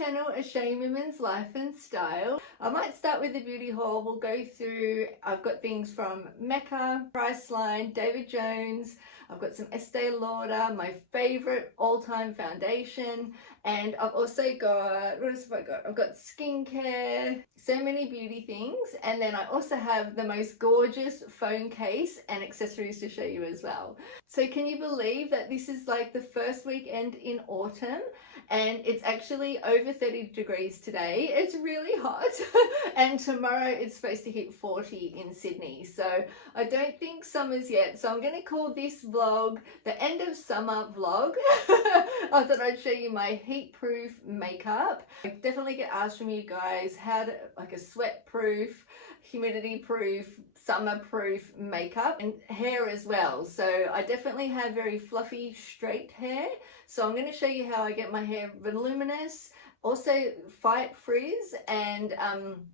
channel, A Shea Women's Life and Style. I might start with the beauty haul. We'll go through, I've got things from Mecca, Priceline, David Jones. I've got some Estee Lauder, my favorite all-time foundation. And I've also got, what else have I got? I've got skincare, so many beauty things. And then I also have the most gorgeous phone case and accessories to show you as well. So can you believe that this is like the first weekend in autumn and it's actually over 30 degrees today? It's really hot. And tomorrow it's supposed to hit 40 in Sydney. So I don't think summer's yet. So I'm going to call this vlog the end of summer vlog. I thought I'd show you my heat-proof makeup. I definitely get asked from you guys how to, like, a sweat-proof, humidity-proof, summer-proof makeup and hair as well. So I definitely have very fluffy, straight hair. So I'm going to show you how I get my hair voluminous, also fight frizz and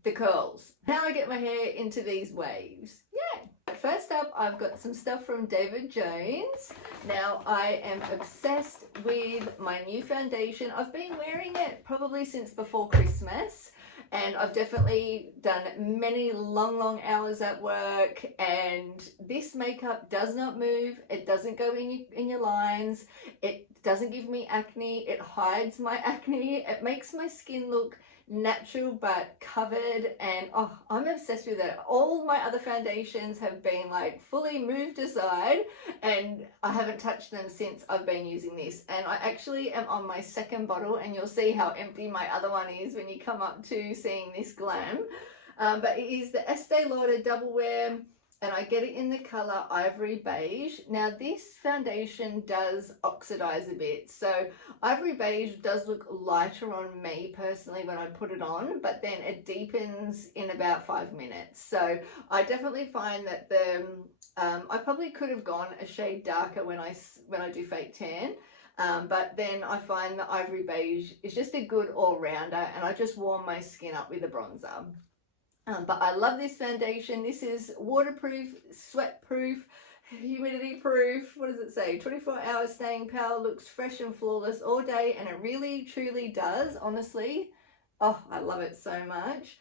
the curls. How I get my hair into these waves. Yeah. First up, I've got some stuff from David Jones. Now, I am obsessed with my new foundation. I've been wearing it probably since before Christmas. And I've definitely done many long hours at work, and this makeup does not move. It doesn't go in your lines. It doesn't give me acne. It hides my acne. It makes my skin look natural but covered, and oh, I'm obsessed with it. All my other foundations have been like fully moved aside and I haven't touched them since I've been using this, and I actually am on my second bottle, and you'll see how empty my other one is when you come up to seeing this glam. But it is the Estee Lauder Double Wear, and I get it in the color Ivory Beige. Now this foundation does oxidize a bit, so Ivory Beige does look lighter on me personally when I put it on, but then it deepens in about 5 minutes. So I definitely find that the I probably could have gone a shade darker when I do fake tan. But then I find the Ivory Beige is just a good all-rounder, and I just warm my skin up with a bronzer. But I love this foundation. This is waterproof, sweat-proof, humidity-proof. What does it say? 24 hours staying power, looks fresh and flawless all day, and it really, truly does, honestly. Oh, I love it so much.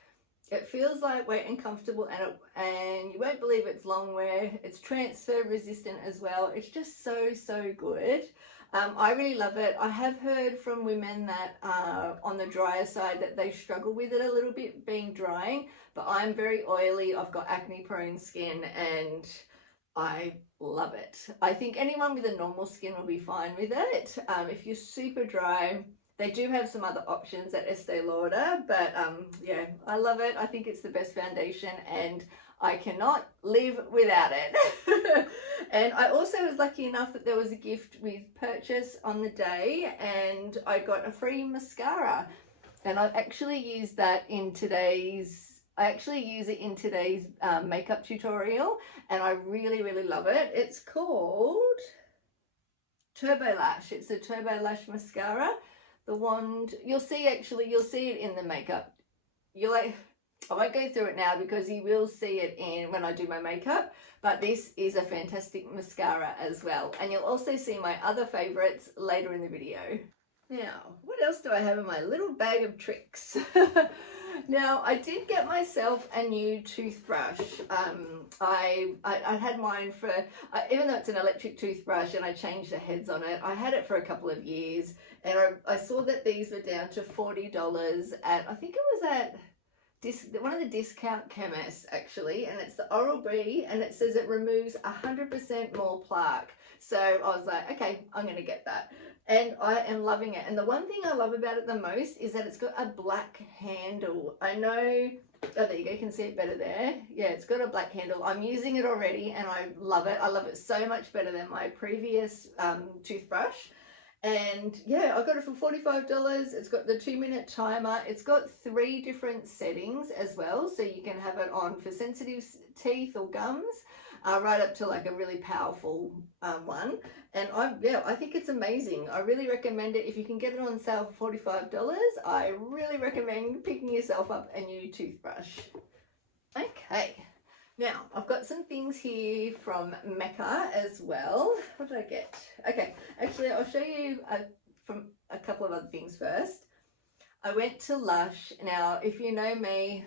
It feels lightweight and comfortable, and you won't believe it's long wear. It's transfer resistant as well. It's just so good. I really love it. I have heard from women that on the drier side that they struggle with it a little bit being drying, but I'm very oily. I've got acne prone skin and I love it. I think anyone with a normal skin will be fine with it. If you're super dry, they do have some other options at Estee Lauder, but yeah, I love it. I think it's the best foundation and I cannot live without it. And I also was lucky enough that there was a gift with purchase on the day, and I got a free mascara, and I've actually used that in today's makeup tutorial, and I really love it. It's called Turbo Lash. It's a Turbo Lash mascara. The wand, you'll see it in the makeup. I won't go through it now because you will see it in when I do my makeup, but this is a fantastic mascara as well. And you'll also see my other favorites later in the video. Now, what else do I have in my little bag of tricks? Now, I did get myself a new toothbrush. I had mine for, even though it's an electric toothbrush and I changed the heads on it, I had it for a couple of years, and I saw that these were down to $40 at, I think it was at one of the discount chemists actually, and it's the Oral-B, and it says it removes 100% more plaque. So I was like, okay, I'm gonna get that, and I am loving it. And the one thing I love about it the most is that it's got a black handle. I know, oh, there you go, you can see it better there. Yeah, it's got a black handle. I'm using it already and I love it. I love it so much better than my previous toothbrush. And yeah, I got it for $45. It's got the 2-minute timer. It's got 3 different settings as well. So you can have it on for sensitive teeth or gums, right up to like a really powerful one. And I think it's amazing. I really recommend it. If you can get it on sale for $45, I really recommend picking yourself up a new toothbrush. Okay. Now, I've got some things here from Mecca as well. What did I get? Okay, actually, I'll show you from a couple of other things first. I went to Lush. Now, if you know me,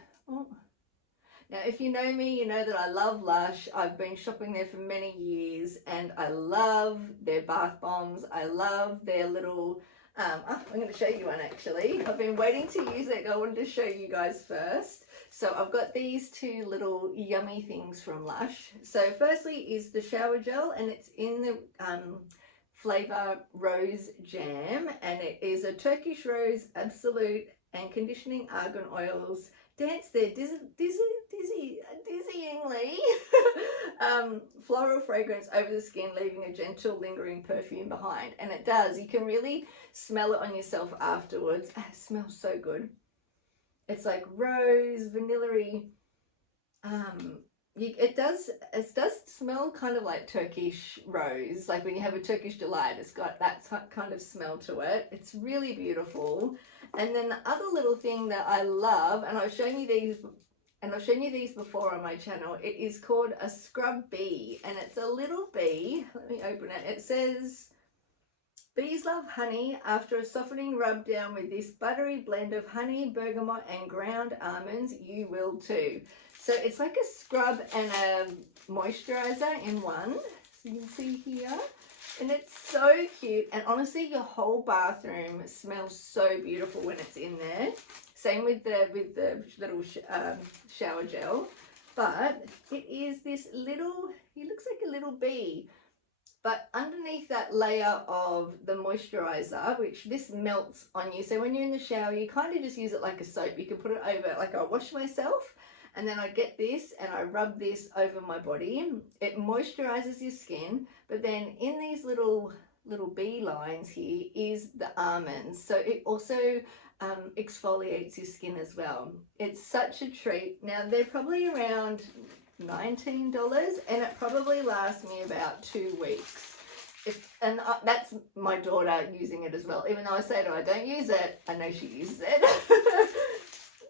you know that I love Lush. I've been shopping there for many years and I love their bath bombs. I love their little, I'm going to show you one actually. I've been waiting to use it. I wanted to show you guys first. So I've got these two little yummy things from Lush. So firstly is the shower gel, and it's in the flavor Rose Jam, and it is a Turkish Rose Absolute and conditioning argan oils. Dance there dizzyingly. Floral fragrance over the skin, leaving a gentle lingering perfume behind. And it does, you can really smell it on yourself afterwards. It smells so good. It's like rose, vanilla-y. It does smell kind of like Turkish rose, like when you have a Turkish delight. It's got that kind of smell to it. It's really beautiful. And then the other little thing that I love, and I've shown you these before on my channel, it is called a scrub bee, and it's a little bee. Let me open it. It says, bees love honey. After a softening rub down with this buttery blend of honey, bergamot and ground almonds, you will too. So it's like a scrub and a moisturizer in one. So you can see here. And it's so cute. And honestly, your whole bathroom smells so beautiful when it's in there. Same with the little shower gel. But it is this little, it looks like a little bee. But underneath that layer of the moisturizer, which this melts on you. So when you're in the shower, you kind of just use it like a soap. You can put it over, like I wash myself. And then I get this and I rub this over my body. It moisturizes your skin, but then in these little bee lines here is the almonds. So it also exfoliates your skin as well. It's such a treat. Now they're probably around $19 and it probably lasts me about 2 weeks. That's my daughter using it as well. Even though I say to her, I don't use it, I know she uses it.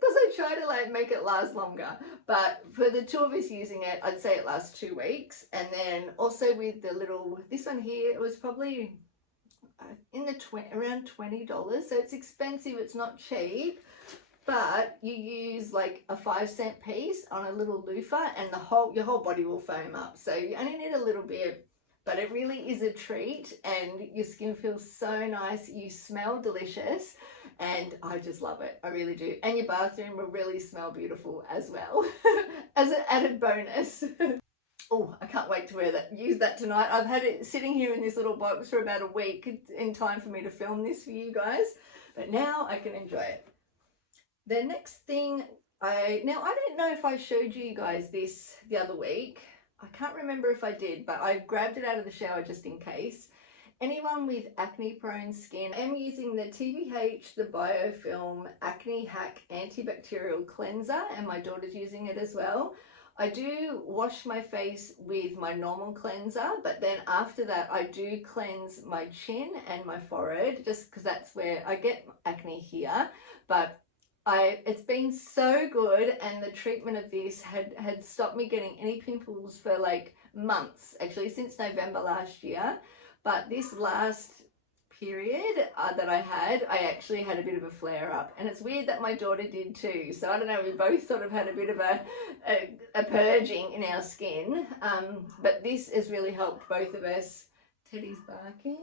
Because I try to like make it last longer, but for the two of us using it, I'd say it lasts 2 weeks. And then also with the little, this one here, it was probably in the around $20, so it's expensive. It's not cheap, but you use like a 5-cent piece on a little loofah, and your whole body will foam up. So you only need a little bit. But it really is a treat, and your skin feels so nice. You smell delicious, and I just love it. I really do. And your bathroom will really smell beautiful as well, as an added bonus. Oh, I can't wait to use that tonight. I've had it sitting here in this little box for about a week in time for me to film this for you guys, but now I can enjoy it. The next thing, I don't know if I showed you guys this the other week. I can't remember if I did, but I grabbed it out of the shower just in case. Anyone with acne prone skin, I'm using the TBH, the Biofilm Acne Hack Antibacterial Cleanser, and my daughter's using it as well. I do wash my face with my normal cleanser, but then after that I do cleanse my chin and my forehead, just because that's where I get acne here. But it's been so good, and the treatment of this had stopped me getting any pimples for like months, actually since November last year. But this last period that I actually had a bit of a flare up, and it's weird that my daughter did too. So I don't know, we both sort of had a bit of a purging in our skin. But this has really helped both of us. Teddy's barking.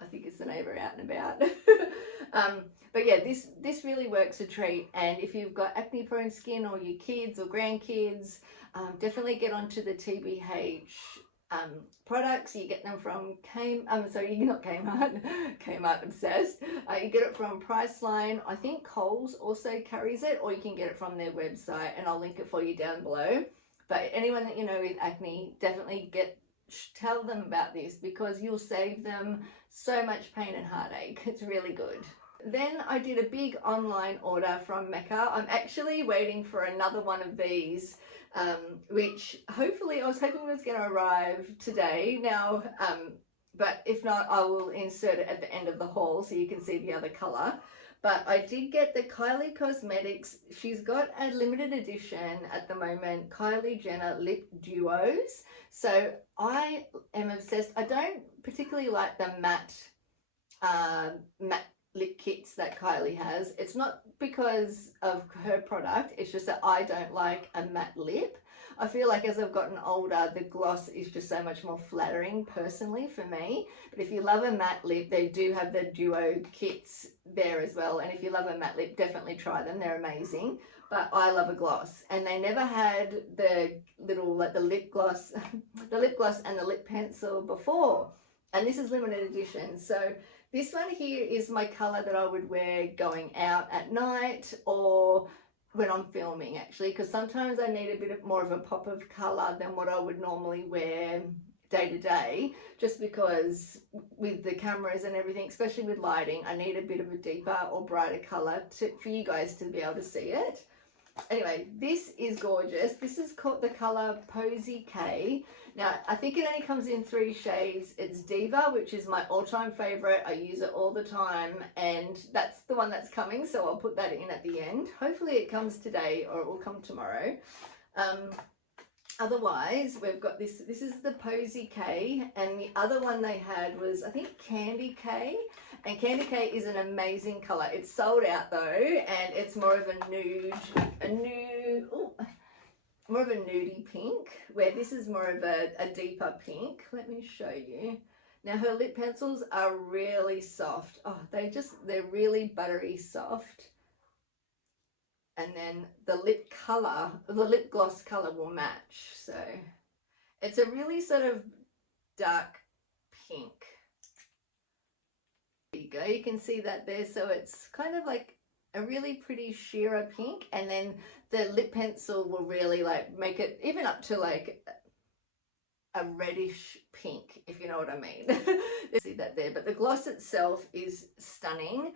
I think it's the neighbour out and about. But yeah, this really works a treat. And if you've got acne prone skin, or your kids or grandkids, definitely get onto the TBH products. You get them from Kmart, Kmart obsessed. You get it from Priceline. I think Kohl's also carries it, or you can get it from their website, and I'll link it for you down below. But anyone that you know with acne, definitely tell them about this, because you'll save them so much pain and heartache. It's really good. Then I did a big online order from Mecca. I'm actually waiting for another one of these, which hopefully I was hoping was going to arrive today now, but if not, I will insert it at the end of the haul so you can see the other colour. But I did get the Kylie Cosmetics. She's got a limited edition at the moment, Kylie Jenner Lip Duos. So I am obsessed. I don't particularly like the matte lip kits that Kylie has. It's not because of her product, it's just that I don't like a matte lip. I feel like as I've gotten older, the gloss is just so much more flattering personally for me. But if you love a matte lip, they do have the duo kits there as well. And if you love a matte lip, definitely try them. They're amazing. But I love a gloss. And they never had the little, like the lip gloss, the lip gloss and the lip pencil before. And this is limited edition. So this one here is my color that I would wear going out at night or when I'm filming, actually, because sometimes I need a bit more of a pop of color than what I would normally wear day to day, just because with the cameras and everything, especially with lighting, I need a bit of a deeper or brighter color for you guys to be able to see it. Anyway, this is gorgeous. This is called the color Posy K. Now, I think it only comes in 3 shades. It's Diva, which is my all-time favorite. I use it all the time, and that's the one that's coming, so I'll put that in at the end. Hopefully it comes today or it will come tomorrow. Otherwise, we've got this. This is the Posy K, and the other one they had was, I think, Candy K. And Candy K is an amazing color. It's sold out though, and it's more of a nude, more of a nudie pink, where this is more of a deeper pink. Let me show you. Now her lip pencils are really soft. Oh, they're really buttery soft. And then the lip color, the lip gloss color will match. So it's a really sort of dark pink. There you go, you can see that there. So it's kind of like a really pretty sheerer pink, and then the lip pencil will really like make it even up to like a reddish pink, if you know what I mean. See that there, but the gloss itself is stunning.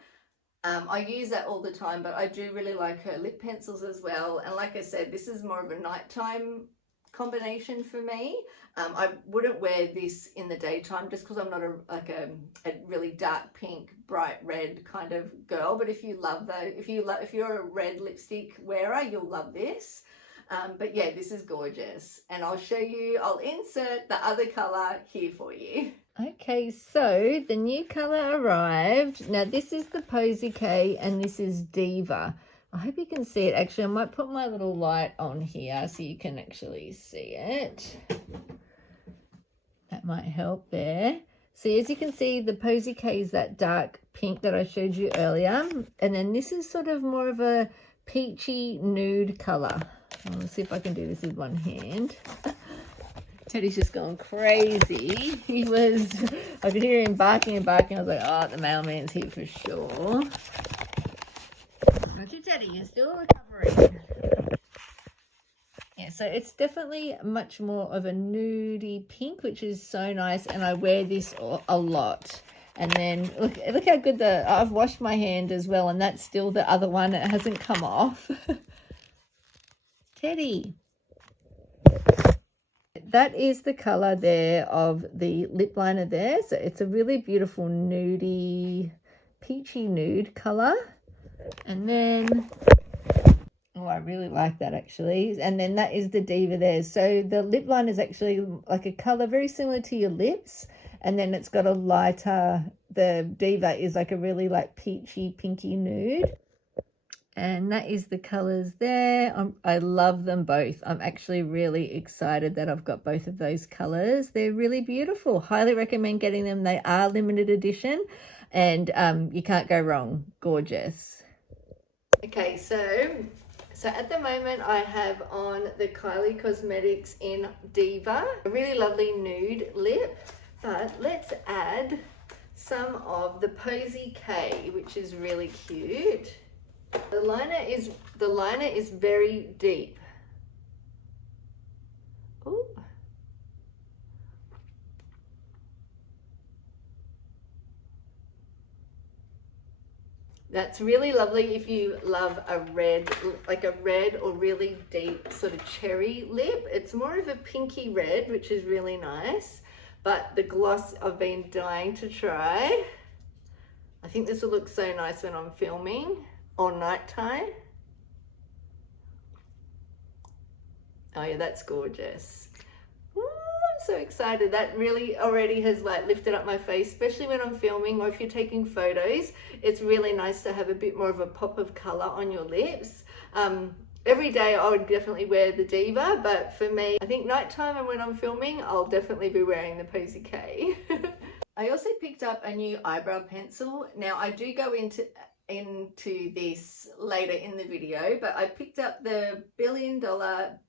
I use that all the time, but I do really like her lip pencils as well. And like I said, this is more of a nighttime combination for me. I wouldn't wear this in the daytime just because I'm not a really dark pink, bright red kind of girl. But if you love those, if you're a red lipstick wearer, you'll love this. But yeah, this is gorgeous, and I'll show you. I'll insert the other color here for you. Okay, so the new color arrived. Now this is the Posy K and this is Diva. I hope you can see it. Actually, I might put my little light on here so you can actually see it. That might help there. So as you can see, the Posy K is that dark pink that I showed you earlier. And then this is sort of more of a peachy nude color. Let's see if I can do this with one hand. Teddy's just gone crazy. I could hear him barking and barking. I was like, oh, the mailman's here for sure. Not you, Teddy, you're still recovering. Yeah, so it's definitely much more of a nudie pink, which is so nice, and I wear this a lot. And then look how good I've washed my hand as well, and that's still the other one. It hasn't come off. Teddy. That is the color there of the lip liner there. So it's a really beautiful nudie, peachy nude color. And then, oh, I really like that actually. And then that is the Diva there. So the lip liner is actually like a color very similar to your lips. And then it's got a lighter, the Diva is like a really like peachy, pinky nude. And that is the colors there. I love them both. I'm actually really excited that I've got both of those colors. They're really beautiful. Highly recommend getting them. They are limited edition, and you can't go wrong. Gorgeous. Okay, so at the moment I have on the Kylie Cosmetics in Diva, a really lovely nude lip. But let's add some of the Posy K, which is really cute. The liner is very deep. Ooh. That's really lovely if you love a red, like a red or really deep sort of cherry lip. It's more of a pinky red, which is really nice. But the gloss I've been dying to try. I think this will look so nice when I'm filming or nighttime. Oh yeah, that's gorgeous. Ooh, I'm so excited. That really already has like lifted up my face, especially when I'm filming or if you're taking photos. It's really nice to have a bit more of a pop of color on your lips. Every day I would definitely wear the Diva, but for me, I think nighttime and when I'm filming, I'll definitely be wearing the Posy K. I also picked up a new eyebrow pencil. Now I do go into this later in the video, but I picked up the $1 Billion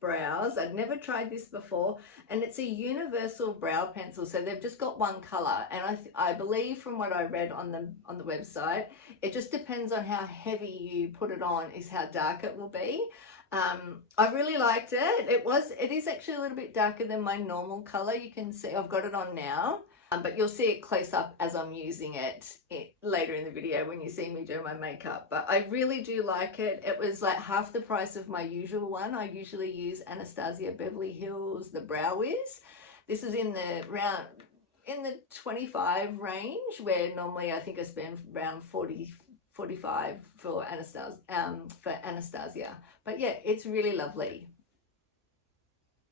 Brows. I'd never tried this before, and it's a universal brow pencil, so they've just got one color, and I believe from what I read on the website, it just depends on how heavy you put it on is how dark it will be. I really liked it. It is actually a little bit darker than my normal color. You can see I've got it on now. But you'll see it close up as I'm using it later in the video when you see me do my makeup. But I really do like it. It was like half the price of my usual one. I usually use Anastasia Beverly Hills, the Brow Wiz. This is in the 25 range, where normally I think I spend around 45 for Anastasia. But yeah, it's really lovely.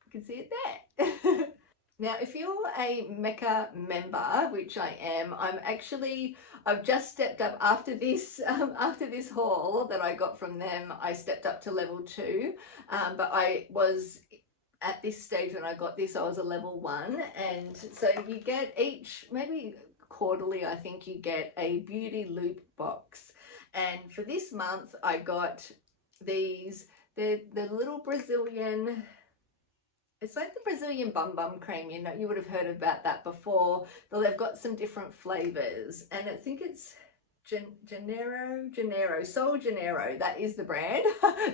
You can see it there. Now, if you're a Mecca member, which I am, I've just stepped up after this haul that I got from them. I stepped up to level 2, but I was at this stage when I got this, I was a level 1, and so you get maybe quarterly, I think you get a beauty loop box, and for this month I got these. They're the little Brazilian. It's like the Brazilian Bum Bum cream, you know, you would have heard about that before, though they've got some different flavors, and I think it's Sol Janeiro, that is the brand.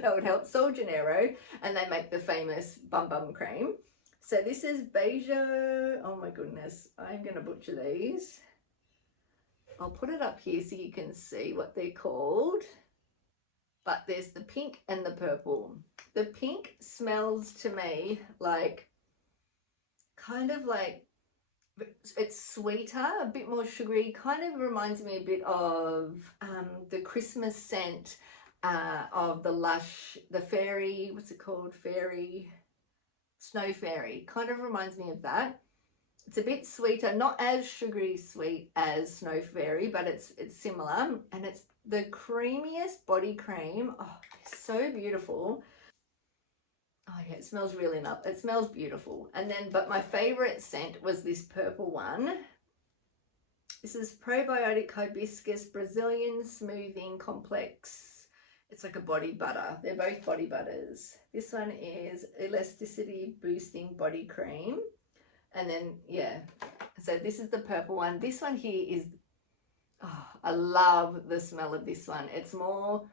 That would help, Sol Janeiro, and they make the famous Bum Bum cream. So this is Beija, oh my goodness, I'm going to butcher these. I'll put it up here so you can see what they're called. But there's the pink and the purple. The pink smells to me like, kind of like, it's sweeter, a bit more sugary, kind of reminds me a bit of the Christmas scent of the Lush, the fairy, what's it called? Snow Fairy. Kind of reminds me of that. It's a bit sweeter, not as sugary sweet as Snow Fairy, but it's similar, and it's the creamiest body cream. Oh, it's so beautiful. Oh yeah, it smells really nice. It smells beautiful. And then, but my favorite scent was this purple one. This is Probiotic Hibiscus Brazilian Smoothing Complex. It's like a body butter. They're both body butters. This one is Elasticity Boosting Body Cream. And then, yeah, so this is the purple one. This one here is, oh, I love the smell of this one. It's more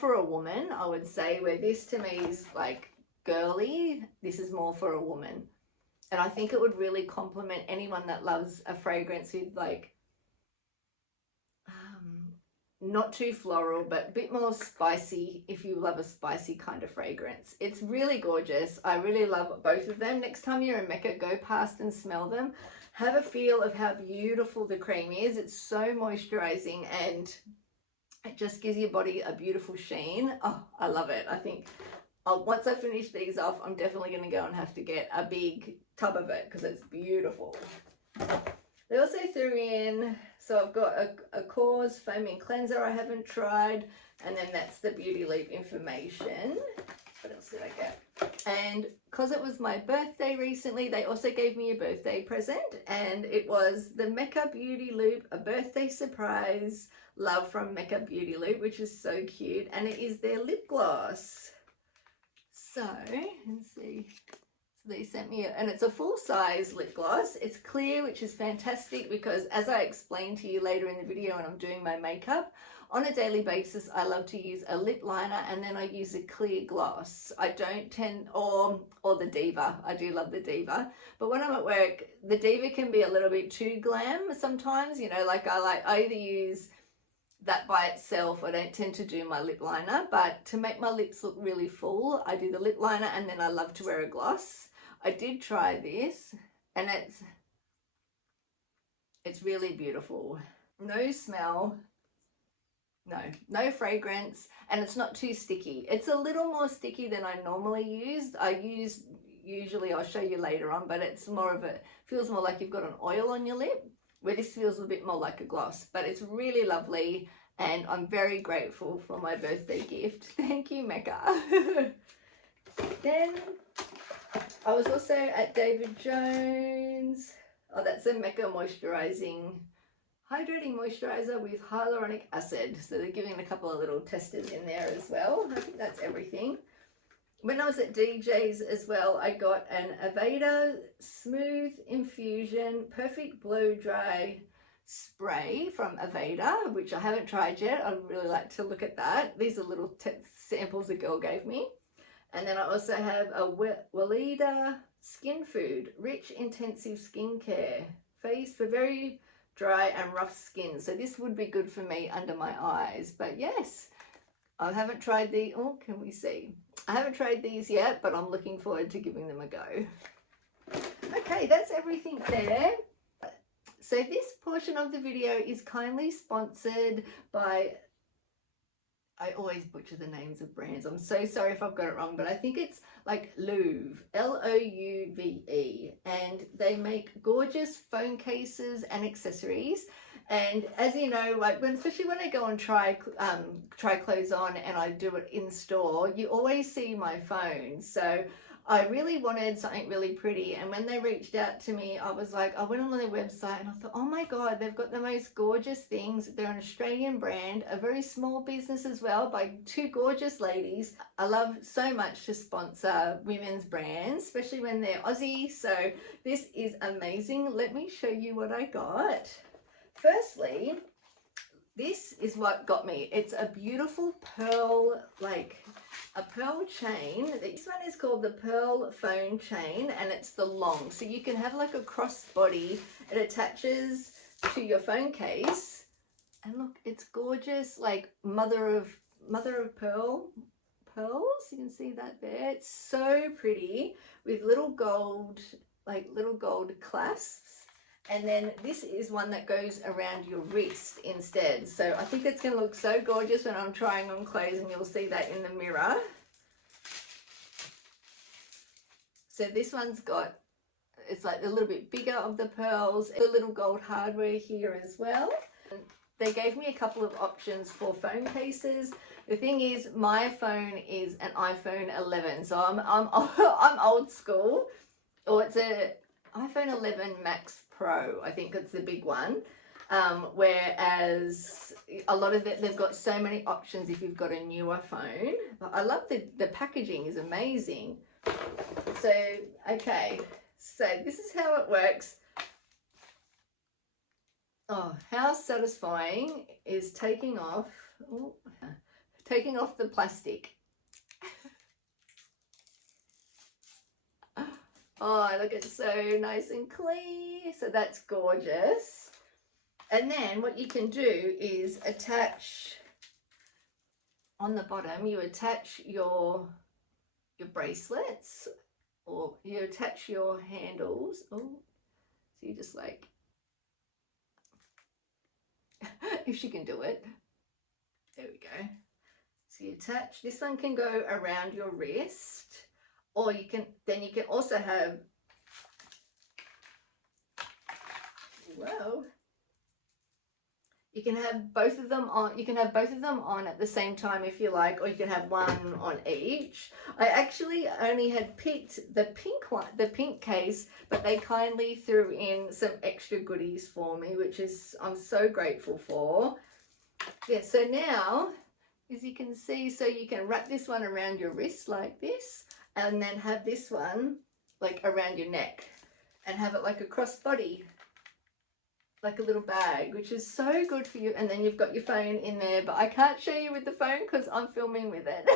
for a woman, I would say, where this to me is like girly. This is more for a woman. And I think it would really complement anyone that loves a fragrance with like, not too floral, but a bit more spicy if you love a spicy kind of fragrance. It's really gorgeous. I really love both of them. Next time you're in Mecca, go past and smell them. Have a feel of how beautiful the cream is. It's so moisturizing and it just gives your body a beautiful sheen. Oh, I love it. I think once I finish these off, I'm definitely going to go and have to get a big tub of it because it's beautiful. They also threw in, so I've got a Cause Foaming Cleanser I haven't tried, and then that's the Beauty Loop information. What else did I get? And because it was my birthday recently, they also gave me a birthday present, and it was the Mecca Beauty Loop, a birthday surprise, love from Mecca Beauty Loop, which is so cute, and it is their lip gloss. So, let's see. They sent me and it's a full-size lip gloss. It's clear, which is fantastic because as I explained to you later in the video when I'm doing my makeup, on a daily basis I love to use a lip liner and then I use a clear gloss. I don't tend, or the Diva. I do love the Diva, but when I'm at work, the Diva can be a little bit too glam sometimes, you know, like I either use that by itself. I don't tend to do my lip liner, but to make my lips look really full, I do the lip liner and then I love to wear a gloss. I did try this and it's really beautiful. No smell, no fragrance, and it's not too sticky. It's a little more sticky than I normally use. I use usually I'll show you later on, but it's more of a, feels more like you've got an oil on your lip, where this feels a bit more like a gloss, but it's really lovely and I'm very grateful for my birthday gift. Thank you, Mecca. Then I was also at David Jones. Oh, that's a Mecca hydrating moisturizer with hyaluronic acid. So they're giving a couple of little testers in there as well. I think that's everything. When I was at DJ's as well, I got an Aveda Smooth Infusion Perfect Blow Dry spray from Aveda, which I haven't tried yet. I'd really like to look at that. These are little samples the girl gave me. And then I also have a Weleda Skin Food Rich Intensive Skincare Face for very dry and rough skin. So this would be good for me under my eyes. But yes, I haven't tried the, oh, can we see? I haven't tried these yet, but I'm looking forward to giving them a go. Okay, that's everything there. So this portion of the video is kindly sponsored by, I always butcher the names of brands. I'm so sorry if I've got it wrong, but I think it's like Louve, L-O-U-V-E. And they make gorgeous phone cases and accessories. And as you know, like especially when I go and try clothes on and I do it in store, you always see my phone. So I really wanted something really pretty, and when they reached out to me, I was like, I went on their website and I thought, oh my God, they've got the most gorgeous things. They're an Australian brand, a very small business as well, by two gorgeous ladies. I love so much to sponsor women's brands, especially when they're Aussie. So this is amazing. Let me show you what I got. Firstly, this is what got me. It's a beautiful pearl, like a pearl chain. This one is called the Pearl Phone Chain, and it's the long. So you can have like a crossbody. It attaches to your phone case. And look, it's gorgeous, like mother of pearl pearls. You can see that there. It's so pretty with little gold clasps. And then this is one that goes around your wrist instead. So I think it's going to look so gorgeous when I'm trying on clothes, and you'll see that in the mirror. So this one's got, it's like a little bit bigger of the pearls, a little gold hardware here as well. They gave me a couple of options for phone cases. The thing is, my phone is an iPhone 11, so I'm old school. Or it's a iPhone 11 Max Pro, I think it's the big one. Whereas a lot of it, they've got so many options if you've got a newer phone. But I love the packaging is amazing. So, okay, so this is how it works. Oh, how satisfying is taking off the plastic. Oh, look, it's so nice and clean. So that's gorgeous. And then what you can do is attach, on the bottom, you attach your bracelets, or you attach your handles. Oh, so you just like, if she can do it. There we go. So you attach, this one can go around your wrist. Or you can also have, whoa, you can have both of them on. You can have both of them on at the same time if you like, or you can have one on each. I actually only had picked the pink one, the pink case, but they kindly threw in some extra goodies for me, which is I'm so grateful for. Yeah, so now, as you can see, so you can wrap this one around your wrist like this, and then have this one like around your neck and have it like a crossbody, like a little bag, which is so good for you. And then you've got your phone in there, but I can't show you with the phone because I'm filming with it.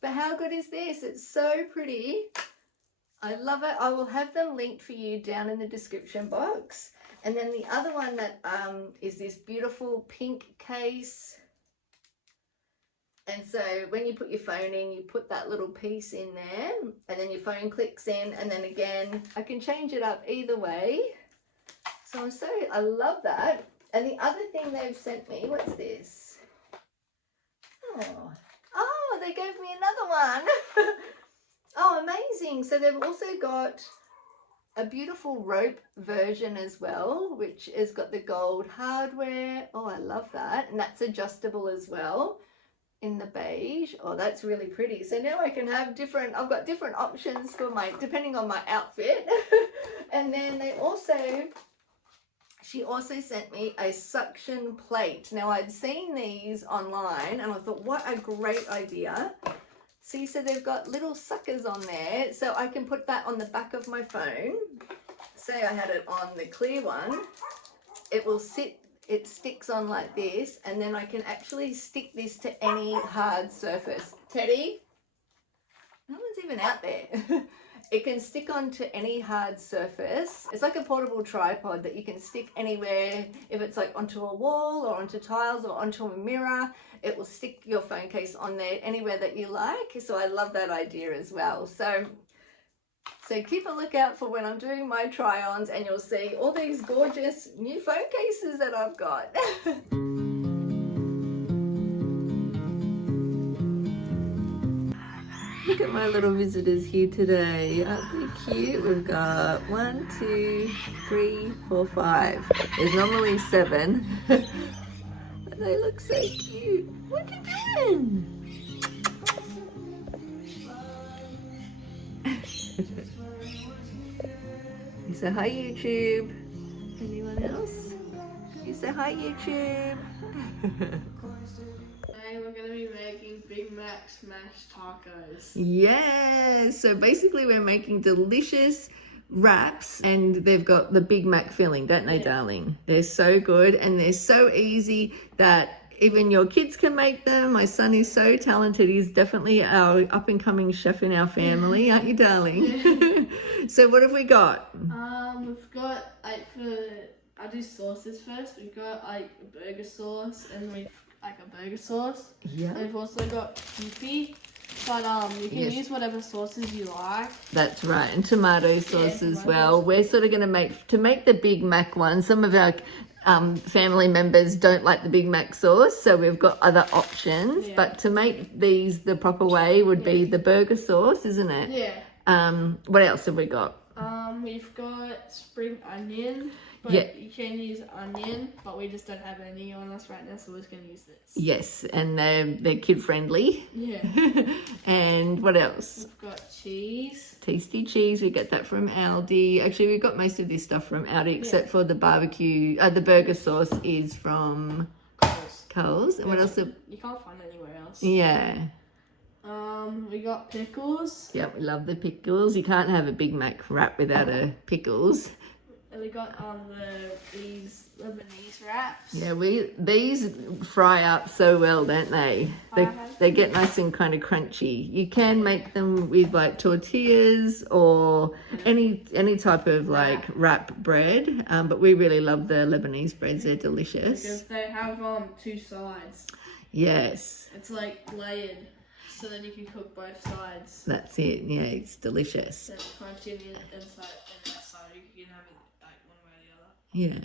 But how good is this? It's so pretty. I love it. I will have them linked for you down in the description box. And then the other one that is this beautiful pink case. And so when you put your phone in, you put that little piece in there, and then your phone clicks in, and then again, I can change it up either way. So I love that. And the other thing they've sent me, what's this? Oh, they gave me another one. Oh, amazing. So they've also got a beautiful rope version as well, which has got the gold hardware. Oh, I love that. And that's adjustable as well in the beige. Oh, that's really pretty. So now I can have different, I've got different options for my, depending on my outfit. And then she also sent me a suction plate. Now I'd seen these online and I thought, what a great idea. See, so they've got little suckers on there, so I can put that on the back of my phone. Say I had it on the clear one, it will sit, it sticks on like this, and then I can actually stick this to any hard surface. Teddy, no one's even out there. It can stick onto any hard surface. It's like a portable tripod that you can stick anywhere. If it's like onto a wall or onto tiles or onto a mirror, it will stick your phone case on there anywhere that you like. So I love that idea as well. So keep a lookout for when I'm doing my try-ons, and you'll see all these gorgeous new phone cases that I've got. Look at my little visitors here today. Aren't they cute? We've got 1, 2, 3, 4, 5. There's normally 7. But they look so cute. What are you doing? You say hi, YouTube. Anyone else? You say hi, YouTube. We're going to be making Big Mac smash tacos. Yes, so basically we're making delicious wraps, and they've got the Big Mac filling, don't they, darling? They're so good, and they're so easy that even your kids can make them. My son is so talented. He's definitely our up-and-coming chef in our family, aren't you, darling? Yeah. So what have we got? We've got, I'll do sauces first. We've got like a burger sauce, and we've a burger sauce. Yeah. And we've also got Kewpie, but you can use whatever sauces you like. That's right, and tomato sauce as well. We're sort of going to make the Big Mac one. Some of our family members don't like the Big Mac sauce, so we've got other options. Yeah. But to make these the proper way would be the burger sauce, isn't it? Yeah. What else have we got? We've got spring onion. But you can use onion, but we just don't have any on us right now, so we're just going to use this. Yes, and they're kid friendly. Yeah. And what else? We've got cheese. Tasty cheese. We get that from Aldi. Actually, we got most of this stuff from Aldi, except for the barbecue. The burger sauce is from Coles. And what else? You can't find it anywhere else. Yeah. We got pickles. Yeah, we love the pickles. You can't have a Big Mac wrap without a pickles. And we got these Lebanese wraps. Yeah, these fry up so well, don't they? They get nice and kind of crunchy. You can make them with like tortillas or any type of like wrap bread, but we really love the Lebanese breads. They're delicious. Because they have 2 sides. Yes. It's like layered, so then you can cook both sides. That's it. Yeah, it's delicious. It's crunchy on the inside and outside. You can have it Yeah.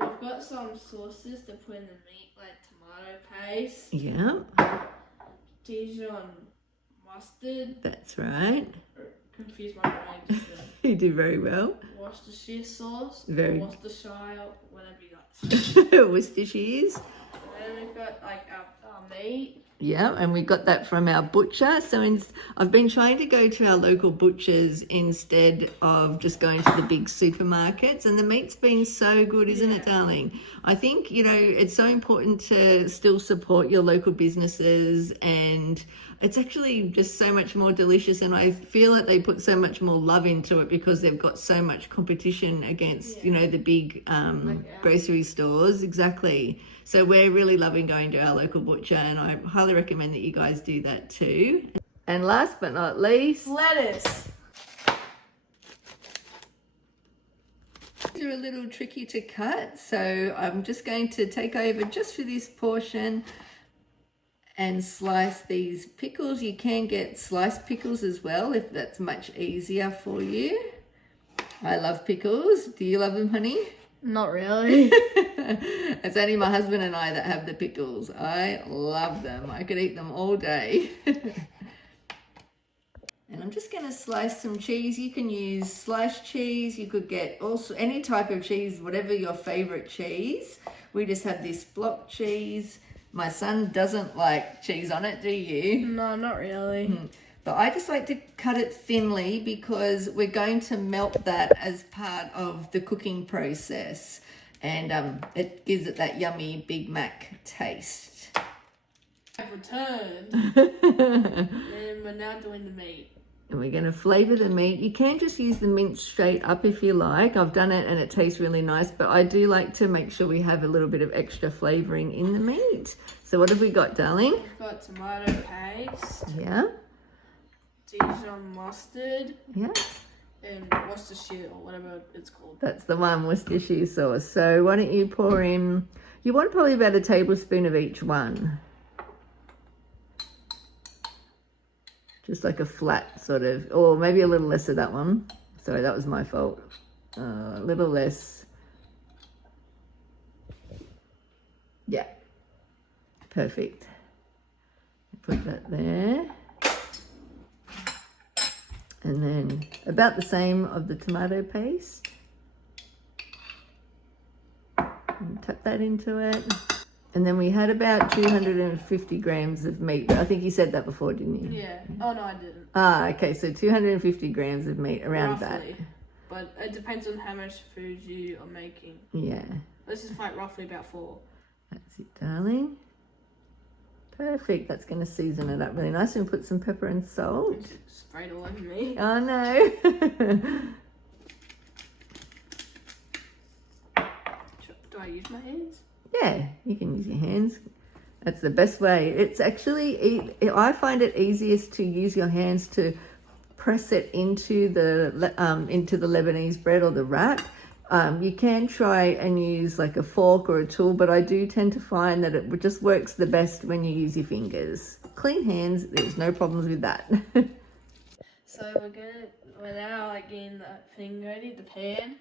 We've got some sauces to put in the meat, like tomato paste. Yeah. Dijon mustard. That's right. Confused my brain. You do very well. Worcestershire sauce. Worcestershire, whatever you like. Worcestershire. And then we've got like our meat. Yeah, and we got that from our butcher. So I've been trying to go to our local butchers instead of just going to the big supermarkets. And the meat's been so good, isn't it, darling? I think, it's so important to still support your local businesses, and it's actually just so much more delicious. And I feel like they put so much more love into it because they've got so much competition against, the big grocery stores. Exactly. So we're really loving going to our local butcher, and I highly recommend that you guys do that too. And last but not least, lettuce. These are a little tricky to cut, so I'm just going to take over just for this portion and slice these pickles. You can get sliced pickles as well if that's much easier for you. I love pickles. Do you love them, honey? Not really. It's only my husband and I that have the pickles. I love them. I could eat them all day. And I'm just going to slice some cheese. You can use sliced cheese. You could get also any type of cheese, whatever your favorite cheese. We just have this block cheese. My son doesn't like cheese on it, do you? No, not really. But I just like to cut it thinly because we're going to melt that as part of the cooking process. And it gives it that yummy Big Mac taste. I've returned. And we're now doing the meat. And we're going to flavour the meat. You can just use the mint straight up if you like. I've done it and it tastes really nice, but I do like to make sure we have a little bit of extra flavouring in the meat. So what have we got, darling? We've got tomato paste. Yeah. Dijon mustard. Yeah. And Worcestershire or whatever it's called. That's the one, Worcestershire sauce. So why don't you pour in, you want probably about a tablespoon of each one. Just like a flat sort of, or maybe a little less of that one. Sorry, that was my fault. A little less. Yeah, perfect. Put that there. And then about the same of the tomato paste. And tap that into it. And then we had about 250 grams of meat. I think you said that before, didn't you? Yeah. Oh, no, I didn't. Ah, okay. So 250 grams of meat, around Roughly. But it depends on how much food you are making. that. Yeah. This is like roughly about 4. That's it, darling. Perfect. That's going to season it up really nice. And put some pepper and salt. It's sprayed all over me. Oh, no. Do I use my hands? Yeah, you can use your hands. That's the best way. It's actually, I find it easiest to use your hands to press it into the Lebanese bread or the wrap. You can try and use like a fork or a tool, but I do tend to find that it just works the best when you use your fingers. Clean hands, there's no problems with that. So we're now like getting the thing ready, the pan.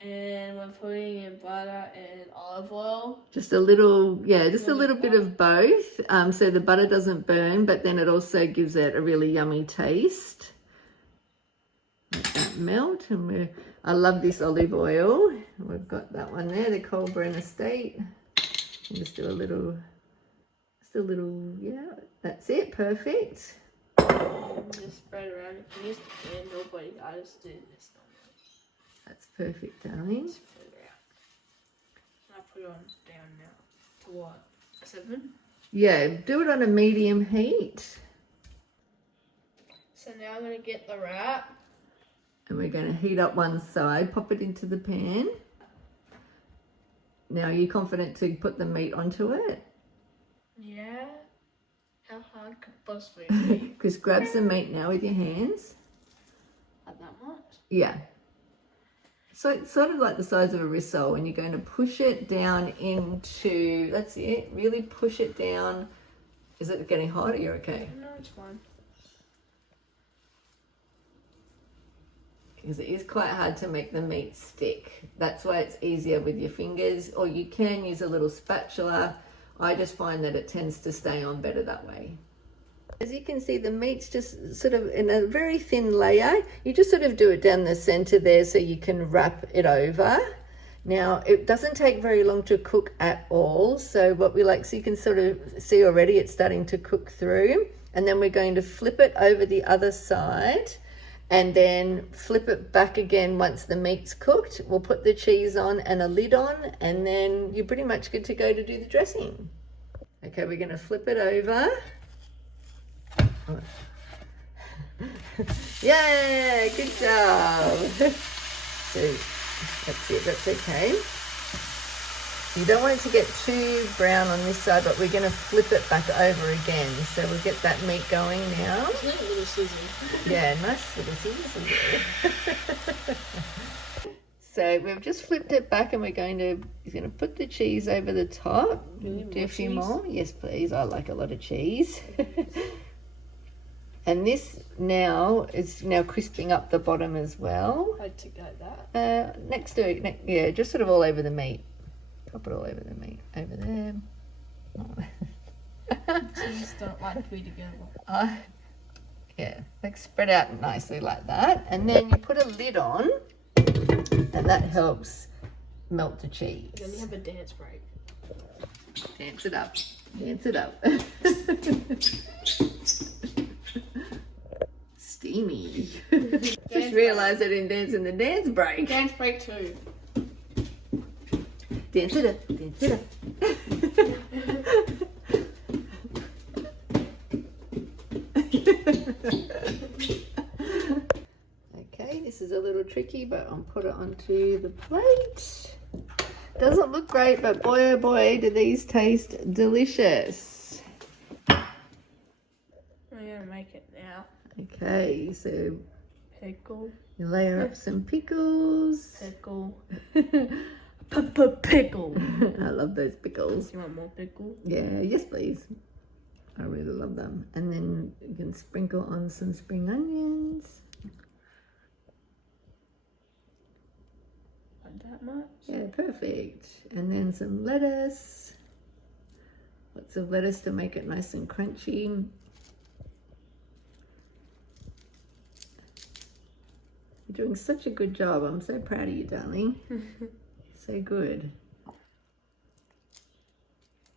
And we're putting in butter and olive oil. Just a little, yeah, just a little bit of both. So the butter doesn't burn, but then it also gives it a really yummy taste. Let that melt. And I love this olive oil. We've got that one there, the Colburn Estate. And just do a little, yeah, that's it, perfect. Just spread around. You can use the pan, nobody. I just do this. That's perfect, darling. Just put it out. I put it on down now. To what? 7? Yeah, do it on a medium heat. So now I'm going to get the wrap. And we're going to heat up one side, pop it into the pan. Now, are you confident to put the meat onto it? Yeah. How hard could possibly be? Just grab some meat now with your hands. Not that much. Yeah. So it's sort of like the size of a risole, and you're going to push it down into, that's it, really push it down. Is it getting hot or you're okay? No, it's fine. Because it is quite hard to make the meat stick. That's why it's easier with your fingers, or you can use a little spatula. I just find that it tends to stay on better that way. As you can see, the meat's just sort of in a very thin layer. You just sort of do it down the center there so you can wrap it over. Now, it doesn't take very long to cook at all. So what we like, so you can sort of see already it's starting to cook through. And then we're going to flip it over the other side and then flip it back again once the meat's cooked. We'll put the cheese on and a lid on, and then you're pretty much good to go to do the dressing. Okay, we're going to flip it over. Yeah, good job. So that's it, that's okay. You don't want it to get too brown on this side, but we're going to flip it back over again. So we'll get that meat going now. It's like a little sizzle. Yeah, nice little sizzle. So we've just flipped it back, and he's going to put the cheese over the top. Do a few more. Yes, please. I like a lot of cheese. And this now is crisping up the bottom as well. I'd take like that. Next to it, yeah, just sort of all over the meat. Pop it all over the meat, over there. Cheese don't like to be together. Yeah, like spread out nicely like that. And then you put a lid on, and that helps melt the cheese. Then you have a dance break. Dance it up. Dance it up. Steamy. Just realised I didn't dance in the dance break. Dance break 2. Dance it up. Dance it up. Okay, this is a little tricky, but I'll put it onto the plate. Doesn't look great, but boy oh boy, do these taste delicious. I'm gonna make it now. Okay, so Pickle. you layer up some pickles. Pickle. Pickle. I love those pickles. You want more pickle? Yeah, yes please. I really love them. And then you can sprinkle on some spring onions. Not that much? Yeah, perfect. And then some lettuce. Lots of lettuce to make it nice and crunchy. You're doing such a good job. I'm so proud of you, darling. So good.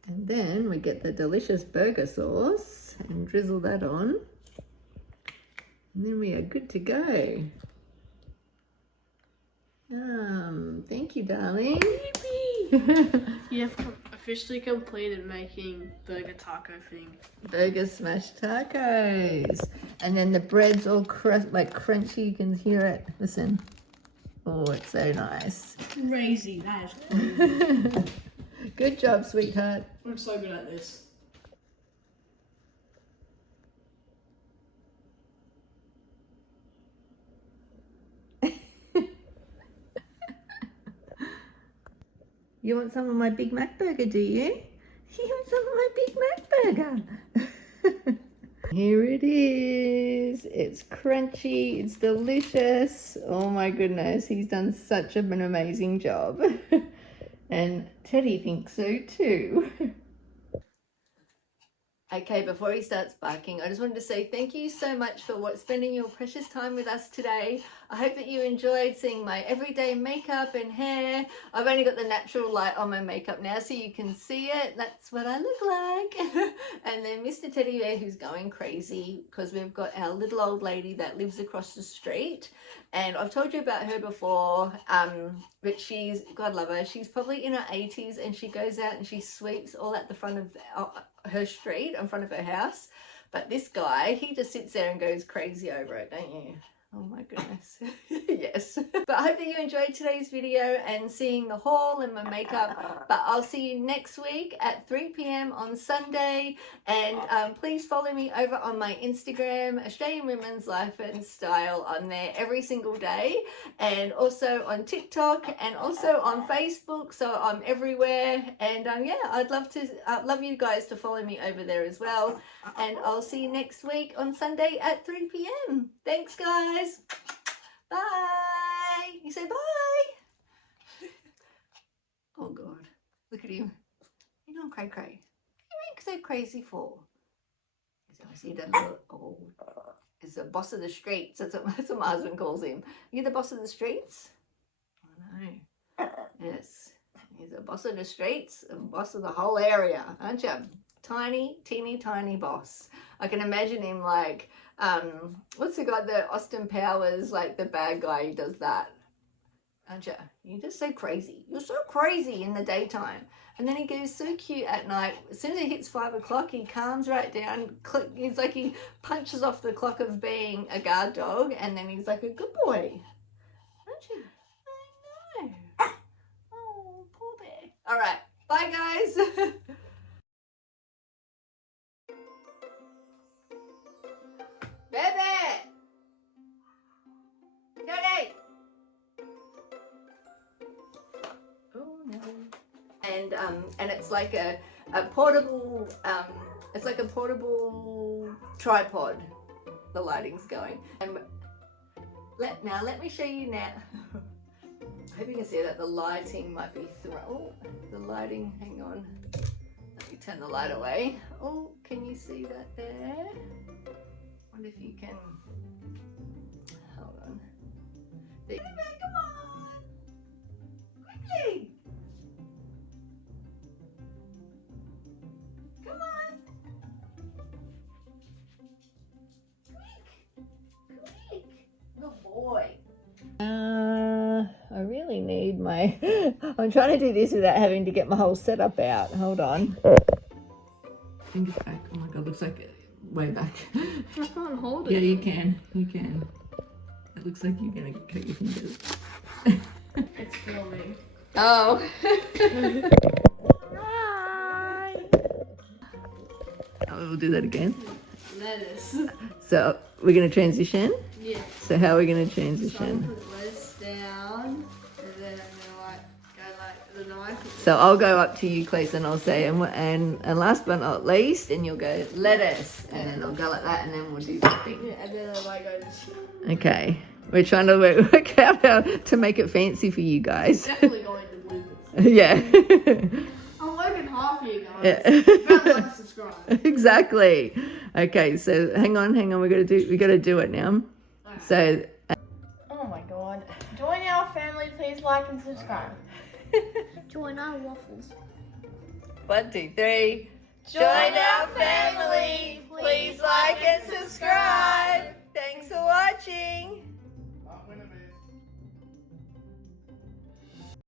And then we get the delicious burger sauce and drizzle that on. And then we are good to go. Thank you, darling. You have officially completed making burger taco thing. Burger smash tacos. And then the bread's all like crunchy. You can hear it. Listen. Oh, it's so nice. Crazy. That is crazy. Good job, sweetheart. I'm so good at this. You want some of my Big Mac burger, do you? You want some of my Big Mac burger? Here it is. It's crunchy. It's delicious. Oh my goodness. He's done such an amazing job. And Teddy thinks so too. Okay, before he starts barking, I just wanted to say thank you so much for spending your precious time with us today. I hope that you enjoyed seeing my everyday makeup and hair. I've only got the natural light on my makeup now so you can see it. That's what I look like. And then Mr. Teddy Bear, who's going crazy because we've got our little old lady that lives across the street. And I've told you about her before, but she's, God love her, she's probably in her 80s and she goes out and she sweeps all at the front of her street in front of her house. But this guy, he just sits there and goes crazy over it, don't you? Oh my goodness. Yes. But I hope that you enjoyed today's video and seeing the haul and my makeup. But I'll see you next week at 3 p.m. on Sunday. And please follow me over on my Instagram, Australian Women's Life and Style, on there every single day. And also on TikTok and also on Facebook. So I'm everywhere. And yeah, I'd love you guys to follow me over there as well. And I'll see you next week on Sunday at 3 p.m. Thanks, guys. Bye. You say bye. Oh God, look at him. He's on cray cray. What are you so crazy for? He's the boss of the streets. That's what my husband calls him. You're the boss of the streets? I know. Yes. He's the boss of the streets and boss of the whole area, aren't you? Tiny, teeny, tiny boss. I can imagine him like, what's the guy, the Austin Powers, like the bad guy who does that? Aren't you? You're just so crazy. You're so crazy in the daytime. And then he goes so cute at night. As soon as it hits 5 o'clock, he calms right down. It's like he punches off the clock of being a guard dog. And then he's like a good boy. Aren't you? I know. Oh, poor bear. All right. Bye, guys. Baby! Daddy! Oh no. And it's like a portable it's like a portable tripod. The lighting's going. And let me show you now. I hope you can see that the lighting might be the lighting, hang on. Let me turn the light away. Oh, can you see that there? wonder if you can. Hold on. There. Come on! Quickly! Come on! Quick! Good boy. I really need my. I'm trying to do this without having to get my whole setup out. Hold on. Fingers back. Oh my god, looks like way back. I can't hold it. Yeah, you can. You can. It looks like you're gonna cut your fingers. It's filming. Oh. Oh, we'll do that again. Lettuce. So we're gonna transition. Yeah. So how are we gonna So I'm transition? gonna put lettuce down, and then I'm gonna go like the knife. So I'll go up to you, Clayton, and I'll say, and last but not least, and you'll go lettuce, and then I'll go like that, and then we'll do something. Yeah, and then I go just Okay. We're trying to work out how to make it fancy for you guys. definitely going to bloopers. Yeah. I'm working hard for you guys. Yeah. Go like, subscribe. Exactly. Okay, so hang on. We gotta do it now. Alright. So Oh my god. Join our family, please like and subscribe. Join our waffles. 1, 2, 3. Join our family. Please like and subscribe. Thanks for watching.